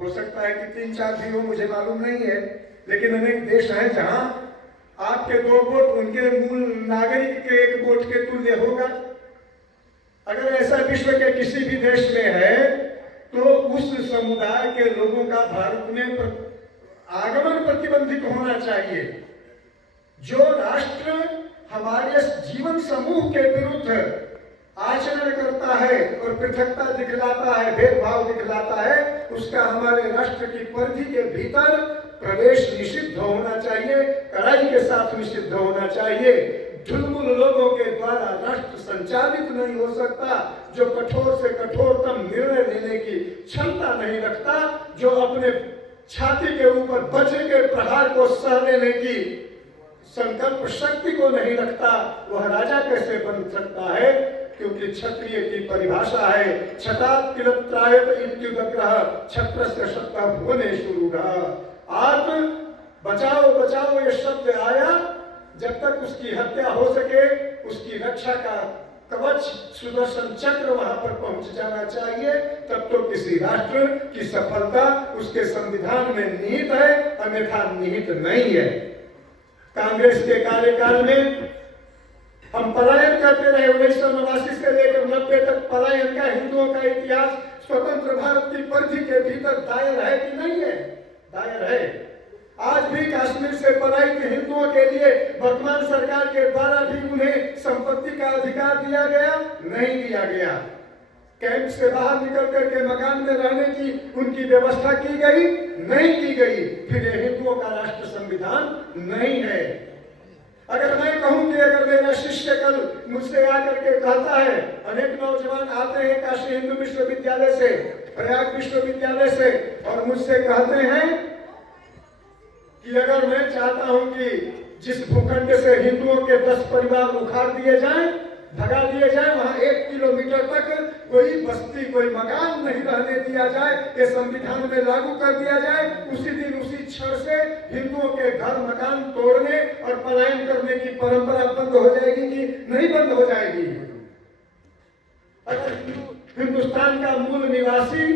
हो सकता है कि 3-4 भी हो, मुझे मालूम नहीं है, लेकिन अनेक देश हैं जहां आपके 2 वोट उनके मूल नागरिक के 1 वोट के तुल्य होगा। अगर ऐसा विश्व के किसी भी देश में है तो उस समुदाय के लोगों का भारत में आगमन प्रतिबंधित होना चाहिए। जो राष्ट्र हमारे जीवन समूह के विरुद्ध आचरण करता है और पृथकता दिखलाता है, भेदभाव दिखलाता है, उसका हमारे राष्ट्र की परिधि के भीतर प्रवेश निषिद्ध होना चाहिए, कड़ाई के साथ निषिद्ध होना चाहिए। ढुलमुल लोगों के द्वारा राष्ट्र संचालित नहीं हो सकता, जो कठोर से कठोरतम निर्णय लेने की क्षमता नहीं रखता, जो अपने छाती के ऊपर वज्र के प्रहार को सह लेने की संकल्प शक्ति को नहीं रखता, वह राजा कैसे बन सकता है? क्योंकि क्षत्रिय की परिभाषा है छतात किलत्रायत इत्युदग्रह क्षत्रस्य शतः भुवनेषु रूढ़ः। आत्म बचाओ बचाओ ये शब्द आया, जब तक उसकी हत्या हो सके उसकी रक्षा का कवच सुदर्शन चक्र वहां पर पहुंच जाना चाहिए, तब तो किसी राष्ट्र की सफलता उसके संविधान में निहित है, अन्यथा निहित नहीं है। कांग्रेस के कार्यकाल में हम पलायन करते रहे। 1989 से लेकर 90 तक पलायन का हिंदुओं का इतिहास स्वतंत्र भारत की परिधि के भीतर दायर है कि नहीं है? दायर है। आज भी कश्मीर से पलायित हिंदुओं के लिए वर्तमान सरकार के द्वारा भी उन्हें संपत्ति का अधिकार दिया गया? नहीं दिया गया। कैंप से बाहर निकल करके मकान में रहने की उनकी व्यवस्था की गई? नहीं की गई। फिर हिंदुओं का राष्ट्र संविधान नहीं है। अगर मैं कहूं कि अगर मेरा शिष्य कल मुझसे आकर के कहता है, अनेक नौजवान आते हैं काशी हिंदू विश्वविद्यालय से, प्रयाग विश्वविद्यालय से, और मुझसे कहते हैं कि अगर मैं चाहता हूं कि जिस भूखंड से हिंदुओं के 10 परिवार उखाड़ दिए जाएं, भगा दिए जाए, वहां 1 किलोमीटर तक कोई बस्ती कोई मकान नहीं रहने दिया जाए, ये संविधान में लागू कर दिया जाए, उसी दिन उसी क्षण से हिंदुओं के घर मकान तोड़ने और पलायन करने की परंपरा बंद हो जाएगी कि नहीं बंद हो जाएगी? अगर हिंदुस्तान का मूल निवासी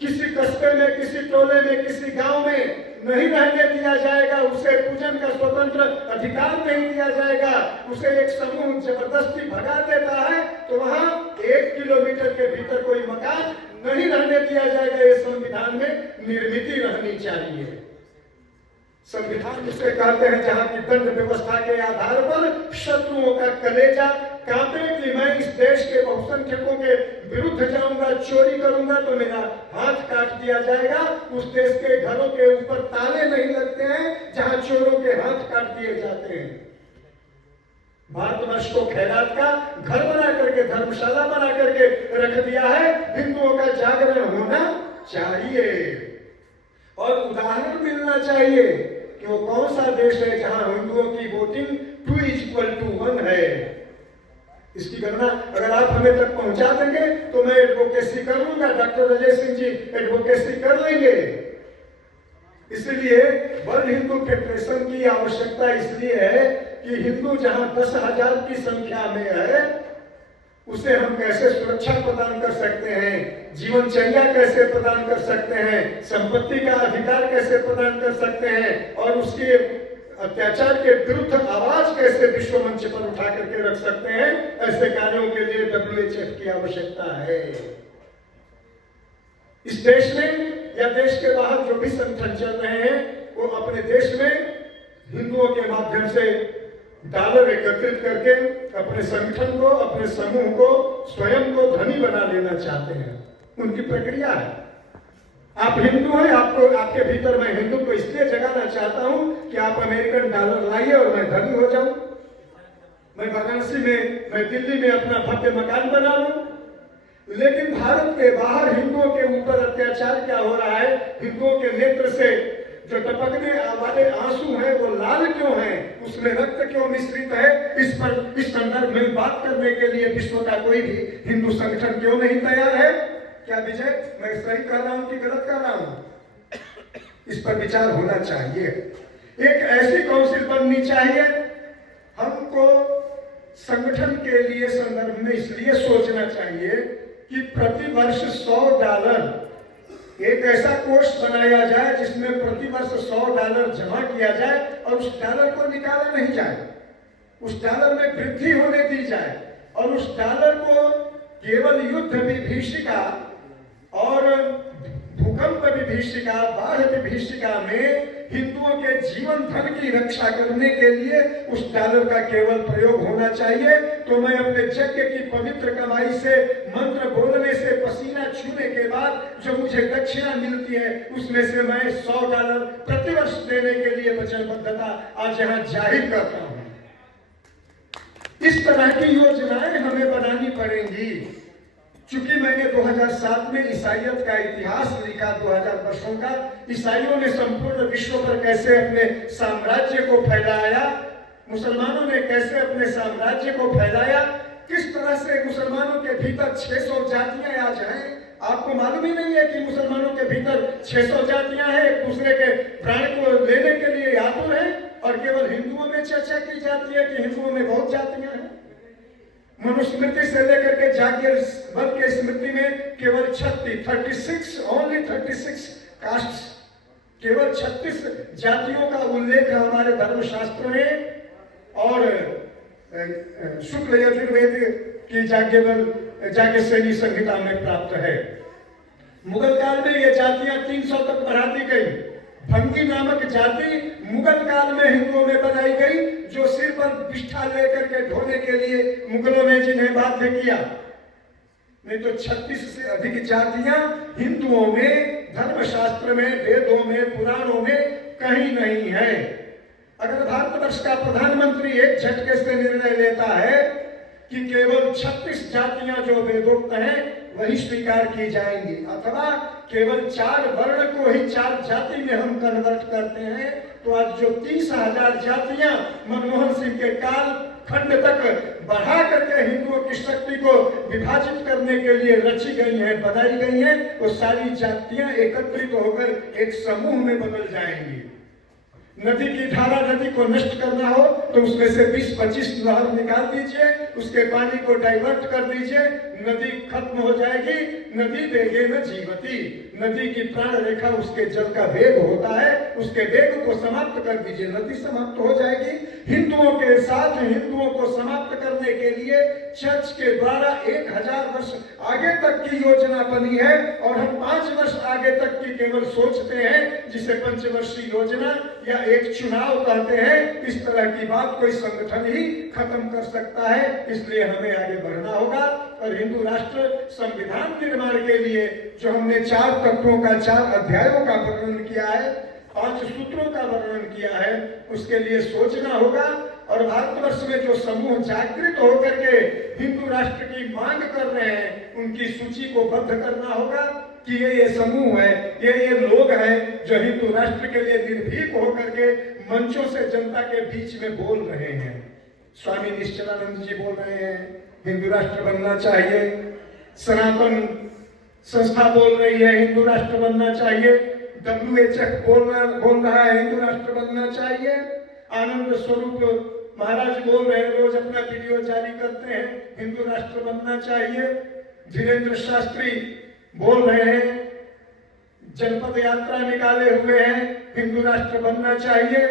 किसी कस्बे में, किसी टोले में, किसी गांव में नहीं रहने दिया जाएगा, उसे पूजन का स्वतंत्र अधिकार नहीं दिया जाएगा, उसे एक समूह जबरदस्ती भगा देता है तो वहां 1 किलोमीटर के भीतर कोई मकान नहीं रहने दिया जाएगा। ये संविधान में निर्मित रहनी चाहिए। संविधान उसे कहते हैं जहां की दंड व्यवस्था के आधार पर शत्रुओं का कलेजा कांपे कि मैं इस देश के बहुसंख्यकों के विरुद्ध जाऊंगा, चोरी करूंगा तो मेरा हाथ काट दिया जाएगा। उस देश के घरों के ऊपर ताले नहीं लगते हैं जहां चोरों के हाथ काट दिए जाते हैं। भारतवर्ष को खैरात का घर बना करके, धर्मशाला बना करके रख दिया है। हिंदुओं का जागरण होना चाहिए और उदाहरण मिलना चाहिए कि वो कौन सा देश है जहां हिंदुओं की वोटिंग 2:1 है। इसकी गणना अगर आप हमें तक पहुंचा देंगे तो मैं एडवोकेसी कर लूंगा, डॉक्टर अजय सिंह जी एडवोकेसी कर लेंगे। इसलिए वर्ल्ड हिंदू फेडरेशन की आवश्यकता इसलिए है कि हिंदू जहां 10,000 की संख्या में है उसे हम कैसे सुरक्षा प्रदान कर सकते हैं, जीवनचर्या कैसे प्रदान कर सकते हैं, संपत्ति का अधिकार कैसे प्रदान कर सकते हैं और उसके अत्याचार के विरुद्ध आवाज कैसे विश्व मंच पर उठा करके रख सकते हैं, ऐसे कार्यों के लिए WHF की आवश्यकता है। इस देश में या देश के बाहर जो भी संगठन चल रहे हैं वो अपने देश में हिंदुओं के माध्यम से डॉलर एकत्रित करके अपने संगठन को, अपने समूह को, स्वयं को धनी बना लेना चाहते हैं। उनकी प्रक्रिया है। आप हिंदू हैं, आपको आपके भीतर मैं हिंदू को इसलिए जगाना चाहता हूं कि आप अमेरिकन डॉलर लाइए और मैं धनी हो जाऊं, मैं वाराणसी में, मैं दिल्ली में अपना भव्य मकान बना लूं। लेकिन भारत के बाहर हिंदुओं के ऊपर अत्याचार क्या हो रहा है, हिंदुओं के नेत्र से जो टपकने वाले आंसू हैं वो लाल क्यों हैं, उसमें रक्त क्यों मिश्रित है, इस पर इस संदर्भ में बात करने के लिए विश्व का कोई भी हिंदू संगठन क्यों नहीं तैयार है? क्या विजय, मैं सही कर रहा हूं कि गलत कर रहा हूं? इस पर विचार होना चाहिए। एक ऐसी काउंसिल बननी चाहिए। हमको संगठन के लिए संदर्भ में इसलिए सोचना चाहिए कि प्रति वर्ष $100 एक ऐसा कोष बनाया जाए जिसमें प्रति वर्ष $100 जमा किया जाए और उस डॉलर को निकाला नहीं जाए, उस डॉलर में वृद्धि होने दी जाए और उस डॉलर को केवल युद्ध विभीषिका और भूकंप विभीषिका, बाढ़ विभीषिका में हिंदुओं के जीवन धन की रक्षा करने के लिए उस डॉलर का केवल प्रयोग होना चाहिए। तो मैं अपने यज्ञ की पवित्र कमाई से, मंत्र बोलने से, पसीना छूने के बाद जो मुझे दक्षिणा मिलती है उसमें से मैं $100 प्रतिवर्ष देने के लिए वचनबद्धता आज यहाँ जाहिर करता हूँ। इस तरह की योजनाएं हमें बनानी पड़ेंगी। चूंकि मैंने 2007 में ईसाइयत का इतिहास लिखा, 2000 वर्षों का, ईसाइयों ने संपूर्ण विश्व पर कैसे अपने साम्राज्य को फैलाया, मुसलमानों ने कैसे अपने साम्राज्य को फैलाया, किस तरह से मुसलमानों के भीतर 600 जातियां आज हैं। आपको मालूम ही नहीं है कि मुसलमानों के भीतर 600 जातियां हैं, एक दूसरे के प्राण को लेने के लिए आतुर हैं। और केवल हिंदुओं में चर्चा की जाती है कि हिंदुओं में बहुत जातियां हैं। मनुस्मृति से लेकर के जागीरवंश के स्मृति में केवल 36 ओनली 36 कास्ट, केवल 36 जातियों का उल्लेख हमारे धर्मशास्त्र में और शुक्ल यजुर्वेद की जागेश्वरी संहिता में प्राप्त है। मुगल काल में ये जातियां 300 तक बढ़ा दी गई। भंगी नामक जाति मुगल काल में हिंदुओं में बनाई गई, जो सिर पर बिष्ठा लेकर के ढोने के लिए मुगलों ने जिन्हें बाध्य किया। नहीं तो 36 से अधिक जातियां हिंदुओं में, धर्मशास्त्र में, वेदों में, पुराणों में कहीं नहीं है। अगर भारतवर्ष का प्रधानमंत्री एक झटके से निर्णय लेता है कि केवल 36 जातियां जो वेदोक्त हैं वही स्वीकार की जाएंगी, अथवा केवल 4 वर्ण को ही 4 जाति में हम कन्वर्ट करते हैं, तो आज जो 30,000 जातियां मनमोहन सिंह के काल खंड तक बढ़ा करके हिंदुओं की शक्ति को विभाजित करने के लिए रची गई हैं, बनाई गई हैं, वो सारी जातियां एकत्रित होकर एक समूह में बदल जाएंगी। नदी की धारा, नदी को नष्ट करना हो तो उसमें से 20-25 नहर निकाल दीजिए, उसके पानी को डाइवर्ट कर दीजिए, नदी खत्म हो जाएगी। नदी वेगे न जीवती, नदी की प्राण रेखा उसके जल का वेग होता है, उसके वेग को समाप्त कर दीजिए, नदी समाप्त हो जाएगी। हिंदुओं के साथ हिंदुओं को समाप्त करने के लिए चर्च के द्वारा 1000 वर्ष आगे तक की योजना बनी है और हम 5 वर्ष आगे तक की केवल सोचते हैं, जिसे पंचवर्षीय योजना या एक चुनाव कहते हैं। इस तरह की बात कोई संगठन ही खत्म कर सकता है। इसलिए हमें आगे बढ़ना होगा और हिंदू राष्ट्र संविधान निर्माण के लिए जो हमने 4 तत्वों का, 4 अध्यायों का वर्णन किया है, 5 सूत्रों का वर्णन किया है, उसके लिए सोचना होगा। और भारतवर्ष में जो समूह जागृत होकर के हिंदू राष्ट्र की मांग कर रहे हैं, उनकी सूची को बद्ध करना होगा कि ये समूह है, ये लोग हैं जो हिंदू राष्ट्र के लिए निर्भीक होकर के मंचों से जनता के बीच में बोल रहे हैं। स्वामी निश्चलानंद जी बोल रहे हैं हिंदू राष्ट्र बनना चाहिए, सनातन संस्था बोल रही है हिंदू राष्ट्र बनना चाहिए, WHF बोल रहा है हिंदू राष्ट्र बनना चाहिए, आनंद स्वरूप महाराज बोल रहे हैं, रोज अपना वीडियो जारी करते हैं हिंदू राष्ट्र बनना चाहिए, धीरेन्द्र शास्त्री बोल रहे हैं, जनपद यात्रा निकाले हुए हैं हिंदू राष्ट्र बनना चाहिए,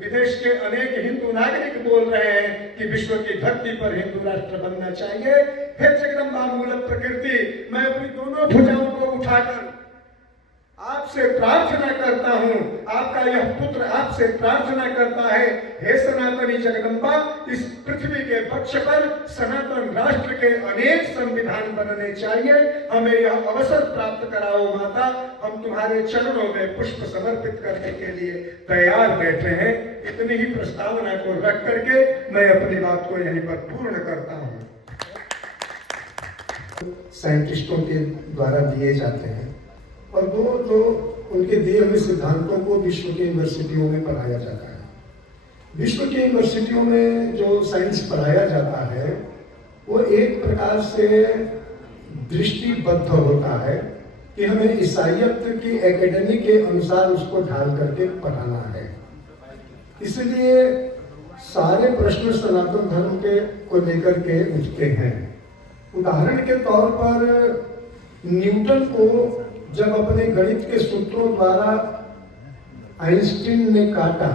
विदेश के अनेक हिंदू नागरिक बोल रहे हैं कि विश्व की धरती पर हिंदू राष्ट्र बनना चाहिए। हे जगदम्बा मूल प्रकृति, मैं अपनी दोनों भुजाओं को उठाकर आपसे प्रार्थना करता हूं, आपका यह पुत्र आपसे प्रार्थना करता है, हे सनातनी जगदम्बा, इस पृथ्वी के पक्ष पर सनातन राष्ट्र के अनेक संविधान बनने चाहिए, हमें यह अवसर प्राप्त कराओ माता। हम तुम्हारे चरणों में पुष्प समर्पित करने के लिए तैयार बैठे हैं। इतनी ही प्रस्तावना को रख करके मैं अपनी बात को यहीं पर पूर्ण करता हूं। साइंटिस्टों के द्वारा दिए जाते हैं और जो उनके दिए हुए सिद्धांतों को विश्व की यूनिवर्सिटियों में पढ़ाया जाता है। विश्व की यूनिवर्सिटियों में जो साइंस पढ़ाया जाता है वो एक प्रकार से दृष्टिबद्ध होता है कि हमें ईसाइयत की एकेडमी के अनुसार उसको ढाल करके पढ़ाना है। इसलिए सारे प्रश्न सनातन धर्म के को लेकर के उठते हैं। उदाहरण के तौर पर न्यूटन को जब अपने गणित के सूत्रों द्वारा आइंस्टीन ने काटा,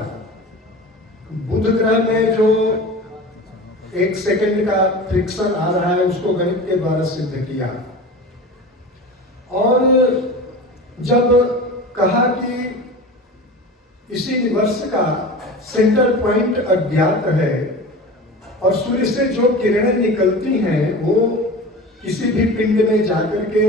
बुध ग्रह में जो 1 सेकंड का फ्रिक्शन आ रहा है उसको गणित के द्वारा सिद्ध किया, और जब कहा कि इसी यूनिवर्स का सेंटर पॉइंट अज्ञात है और सूर्य से जो किरणें निकलती हैं वो किसी भी पिंड में जाकर के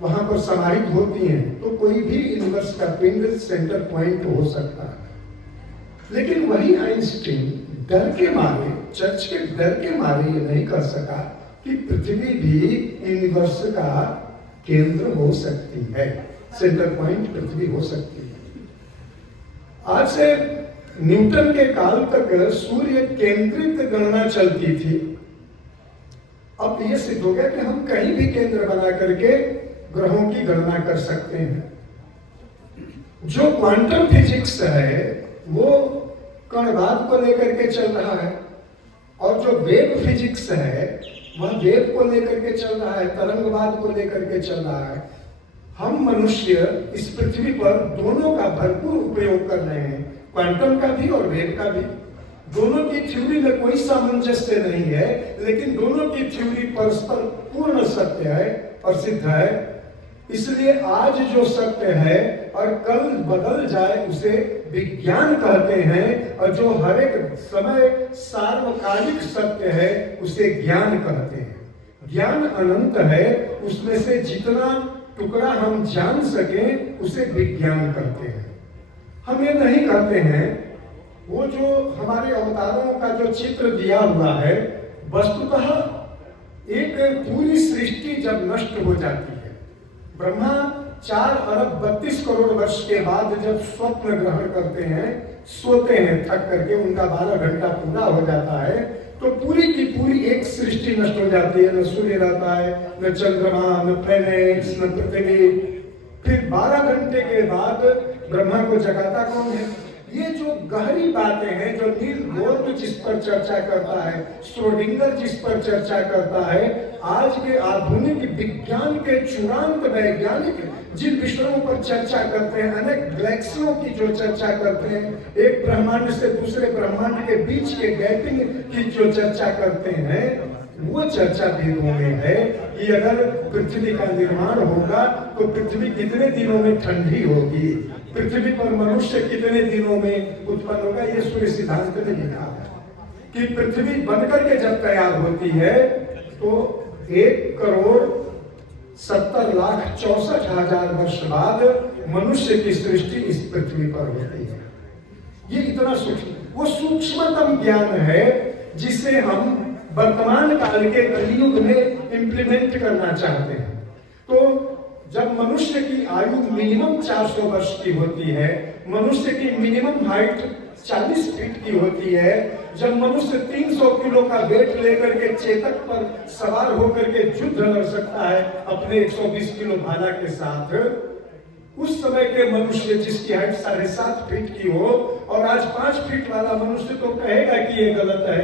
वहां पर समाहित होती हैं, तो कोई भी यूनिवर्स का पिंड सेंटर पॉइंट हो सकता है। लेकिन वही आइंस्टीन डर के मारे, चर्च के डर के मारे ये नहीं कर सका कि पृथ्वी भी यूनिवर्स का केंद्र हो सकती है, सेंटर पॉइंट पृथ्वी हो सकती है। आज से न्यूटन के काल तक सूर्य केंद्रित गणना चलती थी। अब ये सिद्ध हो गया कि हम कहीं भी केंद्र बना करके ग्रहों की गणना कर सकते हैं। जो क्वांटम फिजिक्स है वो कणवाद को लेकर के चल रहा है, और जो वेव फिजिक्स है वह वेव को लेकर के चल रहा है, तरंगवाद को लेकर के चल रहा है। हम मनुष्य इस पृथ्वी पर दोनों का भरपूर उपयोग कर रहे हैं, क्वांटम का भी और वेव का भी। दोनों की थ्योरी में कोई सामंजस्य नहीं है, लेकिन दोनों की थ्योरी परस्पर पूर्ण सत्य है और सिद्ध है। इसलिए आज जो सत्य है और कल बदल जाए उसे विज्ञान कहते हैं, और जो हर एक समय सार्वकालिक सत्य है उसे ज्ञान कहते हैं। ज्ञान अनंत है, उसमें से जितना टुकड़ा हम जान सके उसे विज्ञान कहते हैं। हम ये नहीं कहते हैं, वो जो हमारे अवतारों का जो चित्र दिया हुआ है, वस्तुतः एक पूरी सृष्टि जब नष्ट हो जाती है, ब्रह्मा 4 अरब 32 करोड़ वर्ष के बाद जब स्वप्न ग्रहण करते हैं, सोते हैं थक करके, उनका 12 घंटा पूरा हो जाता है, तो पूरी की पूरी एक सृष्टि नष्ट हो जाती है। न सूर्य रहता है, न चंद्रमा, न प्लैनेट्स, न पृथ्वी। फिर 12 घंटे के बाद ब्रह्मा को जगाता कौन है? ये जो गहरी बातें हैं, जो नील बोर जिस पर चर्चा करता है, श्रोडिंगर जिस पर चर्चा करता है, आज के आधुनिक विज्ञान के चूड़ांत वैज्ञानिक जिन विषयों पर चर्चा करते हैं, अनेक गैलेक्सियों की जो चर्चा करते हैं, एक ब्रह्मांड से दूसरे ब्रह्मांड के बीच के गैपिंग की जो चर्चा करते हैं, वो चर्चा वेदों में है कि अगर पृथ्वी का निर्माण होगा तो पृथ्वी कितने दिनों में ठंडी होगी, पृथ्वी पर मनुष्य कितने दिनों में उत्पन्न होगा। ये सूर्य सिद्धांत ने लिखा है कि पृथ्वी बनकर के जब तैयार होती है तो 1,70,64,000 वर्ष बाद मनुष्य की सृष्टि इस पृथ्वी पर होती है। ये इतना सूक्ष्म, वो सूक्ष्मतम ज्ञान है जिसे हम वर्तमान काल के कलयुग में इंप्लीमेंट करना चाहते हैं। तो जब मनुष्य की आयु मिनिमम 400 वर्ष की होती है, मनुष्य की मिनिमम हाइट 40 फीट की होती है, जब मनुष्य 300 किलो का वेट लेकर के चेतक पर सवार होकर के युद्ध लड़ सकता है अपने 120 किलो भाला के साथ, उस समय के मनुष्य जिसकी हाइट 7.5 फीट की हो और आज 5 फीट वाला मनुष्य तो कहेगा कि ये गलत है,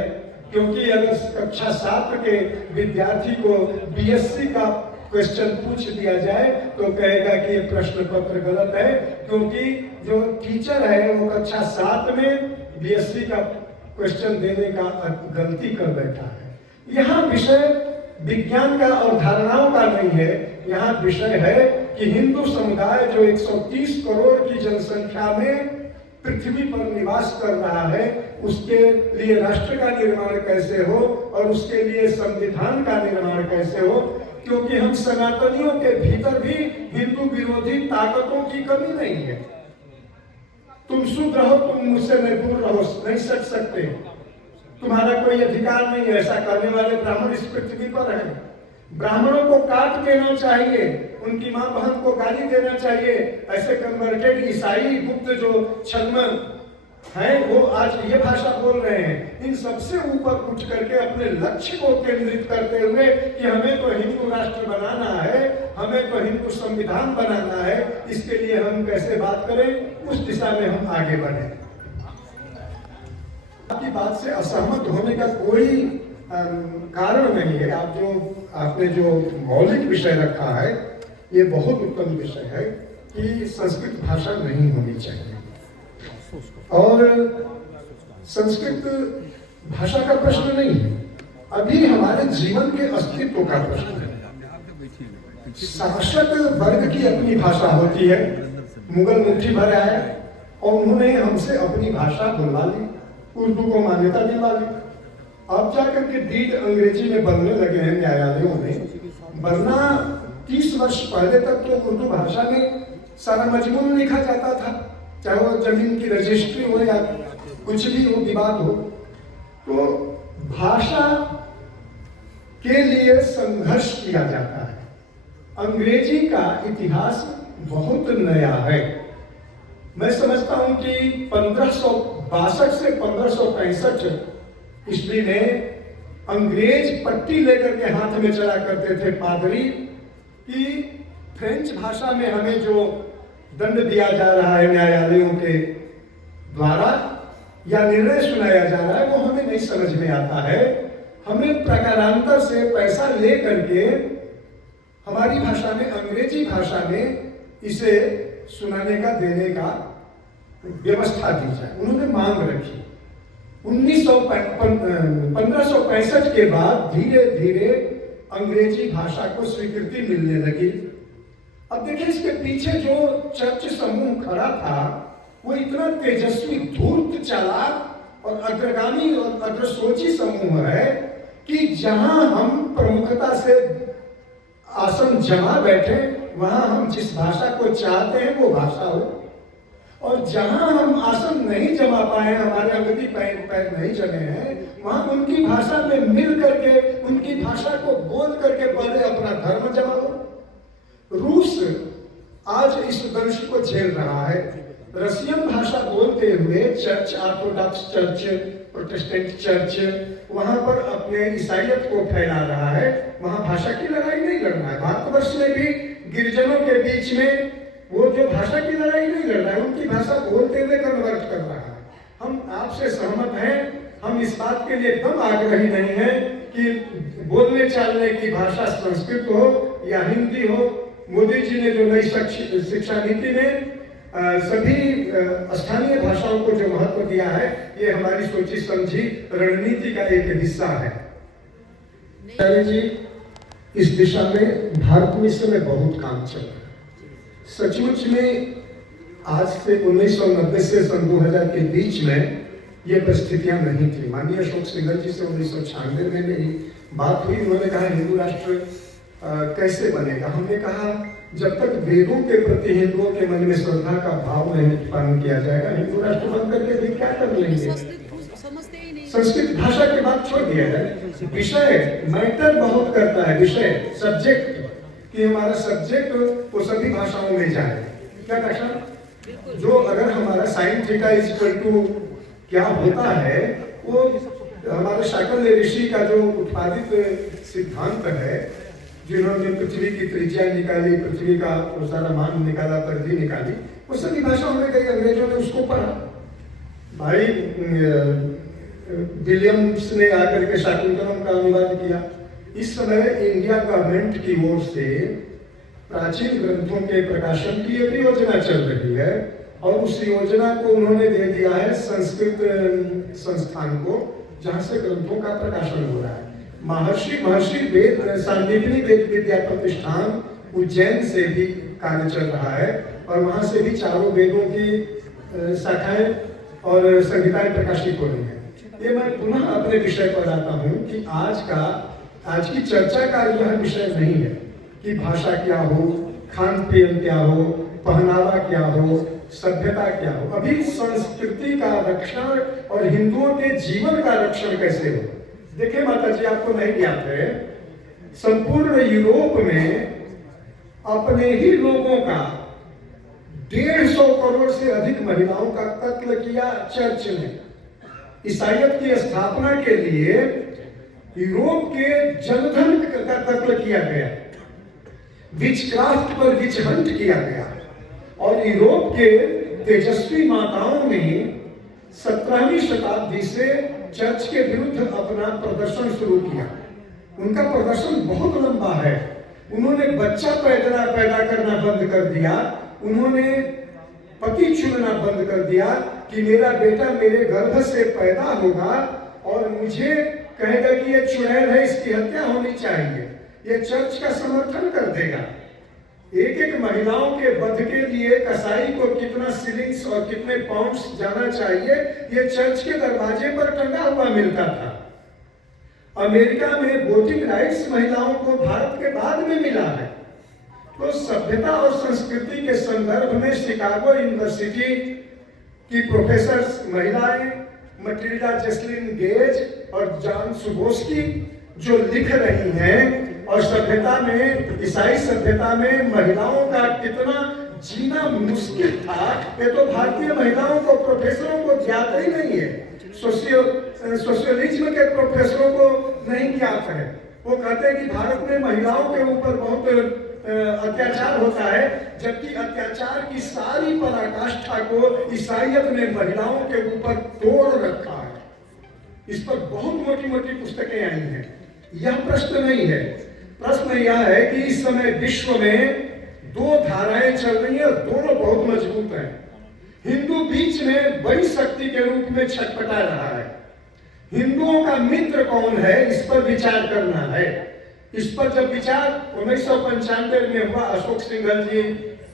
क्योंकि अगर कक्षा 7 के विद्यार्थी को बीएससी का क्वेश्चन पूछ दिया जाए तो कहेगा कि ये प्रश्न पत्र गलत है, क्योंकि जो टीचर है वो कक्षा 7 में बीएससी का क्वेश्चन देने का गलती कर बैठा है। यहाँ विषय विज्ञान का और धारणाओं का नहीं है, यहाँ विषय है कि हिंदू समुदाय जो 130 करोड़ की जनसंख्या में पृथ्वी पर निवास कर रहा है, उसके लिए राष्ट्र का निर्माण कैसे हो और उसके लिए संविधान का निर्माण कैसे हो, क्योंकि हम सनातनियों के भीतर भी हिंदू विरोधी ताकतों की कमी नहीं है। तुम शुद्ध रहो, तुम मुझसे दूर रहो, नहीं सट सकते, तुम्हारा कोई अधिकार नहीं है, ऐसा करने वाले ब्राह्मण इस पृथ्वी पर हैं। ब्राह्मणों को काट देना चाहिए, उनकी मां बहन को गाली देना चाहिए, ऐसे कन्वर्टेड ईसाई गुप्त जो छद्म हैं वो आज ये भाषा बोल रहे हैं। इन सबसे ऊपर उठ करके अपने लक्ष्य को केंद्रित करते हुए कि हमें तो हिंदू राष्ट्र बनाना है, हमें तो हिंदू संविधान बनाना है, इसके लिए हम कैसे बात करें, उस दिशा में हम आगे बढ़े। आपकी बात से असहमत होने का कोई कारण नहीं है। आपने जो मौलिक विषय रखा है ये बहुत उत्तम विषय है कि संस्कृत भाषा नहीं होनी चाहिए, और संस्कृत भाषा का प्रश्न नहीं है, अभी हमारे जीवन के अस्तित्व का प्रश्न है। शासक वर्ग की अपनी भाषा होती है, मुगल मुट्ठी भर आए और उन्होंने हमसे अपनी भाषा बुलवा ली, उर्दू को मान्यता दिलवा ली। अब जाकर के डीड अंग्रेजी में बनने लगे हैं न्यायालयों में, वरना 30 वर्ष पहले तक तो उर्दू भाषा में सारा मजमून लिखा जाता था, चाहे वो जमीन की रजिस्ट्री हो या कुछ भी हो, विवाद हो। तो भाषा के लिए संघर्ष किया जाता है। अंग्रेजी का इतिहास बहुत नया है। मैं समझता हूं कि 1562 से 1565 ईस्वी में अंग्रेज पट्टी लेकर के हाथ में चला करते थे पादरी कि फ्रेंच भाषा में हमें जो दंड दिया जा रहा है न्यायालयों के द्वारा या निर्णय सुनाया जा रहा है वो हमें नहीं समझ में आता है। हमें प्रकारांतर से पैसा ले करके हमारी भाषा में, अंग्रेजी भाषा में इसे सुनाने का, देने का व्यवस्था दी जाए। उन्होंने मांग रखी। 1565 के बाद धीरे धीरे अंग्रेजी भाषा को स्वीकृति मिलने लगी। अब देखिए इसके पीछे जो चर्च समूह खड़ा था वो इतना तेजस्वी, धूर्त, चालाक और अग्रगामी और अग्रसोची समूह है कि जहां हम प्रमुखता से आसन जमा बैठे वहां हम जिस भाषा को चाहते हैं वो भाषा हो, और जहां हम आसन नहीं जमा पाए, हमारे अंगुली पैर नहीं जमे हैं, वहां उनकी भाषा में मिल करके, उनकी भाषा को बोल करके पहले अपना धर्म जमाओ। रूस आज इस दंश को झेल रहा है। रशियन भाषा बोलते हुए church, Orthodox church, Protestant church वहां पर अपने ईसाइयत को फैला रहा है। वहां भाषा की लड़ाई नहीं लड़ना है। भारतवर्ष में भी गिरिजनों के बीच में वो जो भाषा की लड़ाई नहीं लड़ रहा है, उनकी भाषा बोलते हुए कन्वर्ट कर रहा है। हम आपसे सहमत हैं, हम इस बात के लिए एकदम आग्रही नहीं है कि बोलने चालने की भाषा संस्कृत हो या हिंदी हो। मोदी जी ने जो नई शिक्षा नीति में सभी स्थानीय भाषाओं को जो महत्व दिया है, ये हमारी सोची समझी रणनीति का एक हिस्सा है। जी, इस दिशा में भारत में इस समय बहुत काम चल रहा है। सचमुच में आज से 1990 से सन 2000 के बीच में ये परिस्थितियां नहीं थी। माननीय अशोक सिंघल जी से 1996 में मेरी बात हुई। उन्होंने कहा हिंदू राष्ट्र कैसे बनेगा। हमने कहा जब तक वेदों के प्रति हिंदुओं के मन में श्रद्धा का भाव नहीं उत्पन्न किया जाएगा, हिंदू राष्ट्र बन करके भी क्या कर लेंगे। संस्कृत भाषा की बात छोड़ दिया जाए, विषय मैटर बहुत करता है। विषय सब्जेक्ट कि हमारा सब्जेक्ट वो सभी भाषाओं में जाए। क्या भाषा जो अगर हमारा sine theta is equal to क्या होता है, वो हमारे शाकल्य ऋषि का जो उत्पादित सिद्धांत है, जिन्होंने पृथ्वी की त्रिज्या निकाली, पृथ्वी का वो सारा मान निकाला, परिधि निकाली, वो सभी भाषाओं में गई। अंग्रेजों ने उसको पढ़ा। भाई विलियम्स ने आकर के शाकुंतलम का अनुवाद किया। इस समय इंडिया गवर्नमेंट की ओर से प्राचीन ग्रंथों के प्रकाशन की एक योजना चल रही है और उस योजना को उन्होंने दे दिया है संस्कृत संस्थान को, जहां से ग्रंथों का प्रकाशन हो रहा है। महर्षि वेद सांदीपनि वेद विद्या प्रतिष्ठान उज्जैन से भी कार्य चल रहा है और वहां से भी चारों वेदों की शाखाएं और संहिताएं प्रकाशित हो रही हैं। ये मैं पुनः अपने विषय पर आता हूँ कि आज की चर्चा का यह विषय नहीं है कि भाषा क्या हो, खान पीन क्या हो, पहनावा क्या हो, सभ्यता क्या हो। अभी संस्कृति का रक्षण और हिंदुओं के जीवन का रक्षण कैसे हो। देखिए माता जी, आपको नहीं ज्ञात है, संपूर्ण यूरोप में अपने ही लोगों का 150 करोड़ से अधिक महिलाओं का कत्ल किया चर्च ने। ईसाईयत की स्थापना के लिए यूरोप के जनधन का कत्ल किया गया, विचक्राफ्ट पर विच हंट किया गया और यूरोप के तेजस्वी माताओं ने 17वीं शताब्दी से चर्च के विरुद्ध अपना प्रदर्शन शुरू किया। उनका प्रदर्शन बहुत लंबा है। उन्होंने बच्चा पैदा करना बंद कर दिया। उन्होंने पति चुनना बंद कर दिया कि मेरा बेटा मेरे गर्भ से पैदा होगा और मुझे कहेगा कि ये चुड़ैल है, इसकी हत्या होनी चाहिए। ये चर्च का समर्थन कर देगा। एक एक महिलाओं के वध के लिए कसाई को कितना सिलिंग्स और कितने पाउंड्स जाना चाहिए, ये चर्च के दरवाजे पर टंगा हुआ मिलता था। अमेरिका में वोटिंग राइट्स महिलाओं को भारत के बाद में मिला है। तो सभ्यता और संस्कृति के संदर्भ में शिकागो यूनिवर्सिटी की प्रोफेसर महिलाएं मटिल्डा जेस्लिन गेज और जॉन सुबोस्की जो लिख रही हैं और सभ्यता में, ईसाई सभ्यता में महिलाओं का कितना जीना मुश्किल था, ये तो भारतीय महिलाओं को, प्रोफेसरों को ज्ञात ही नहीं है। सोशलिज्म के प्रोफेसरों को नहीं ज्ञात है। वो कहते हैं कि भारत में महिलाओं के ऊपर बहुत अत्याचार होता है, जबकि अत्याचार की सारी पराकाष्ठा को ईसाईयत ने महिलाओं के ऊपर तोड़ रखा है। इस पर बहुत मोटी मोटी पुस्तकें आई हैं। यह प्रश्न नहीं है। प्रश्न यह है कि इस समय विश्व में दो धाराएं चल रही हैं, दोनों बहुत मजबूत हैं। हिंदू बीच में बड़ी शक्ति के रूप में छटपटा रहा है। हिंदुओं का मित्र कौन है, इस पर विचार करना है। इस पर जब विचार 1995 में हुआ, अशोक सिंघल जी,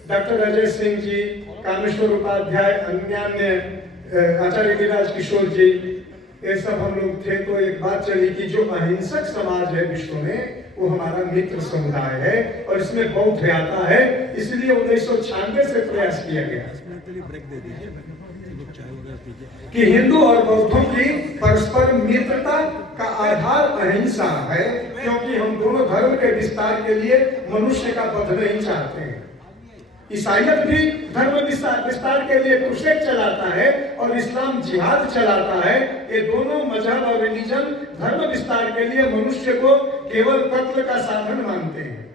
डॉक्टर अजय सिंह जी, कामेश्वर उपाध्याय, अन्य आचार्य गिरिराज किशोर जी, ये सब हम लोग थे, तो एक बात चली कि जो अहिंसक समाज है विश्व में, वो हमारा मित्र समुदाय है और इसमें बौद्ध आता है। इसलिए 1996 से प्रयास किया गया कि हिंदू और बौद्धों की परस्पर मित्रता का आधार अहिंसा है, क्योंकि हम दोनों धर्म के विस्तार के लिए मनुष्य का वध नहीं चाहते हैं। ईसाईयत भी धर्म विस्तार के लिए क्रूसेड चलाता है और इस्लाम जिहाद चलाता है। ये दोनों मजहब और रिलीजन धर्म विस्तार के लिए मनुष्य को केवल कत्ल का साधन मानते हैं।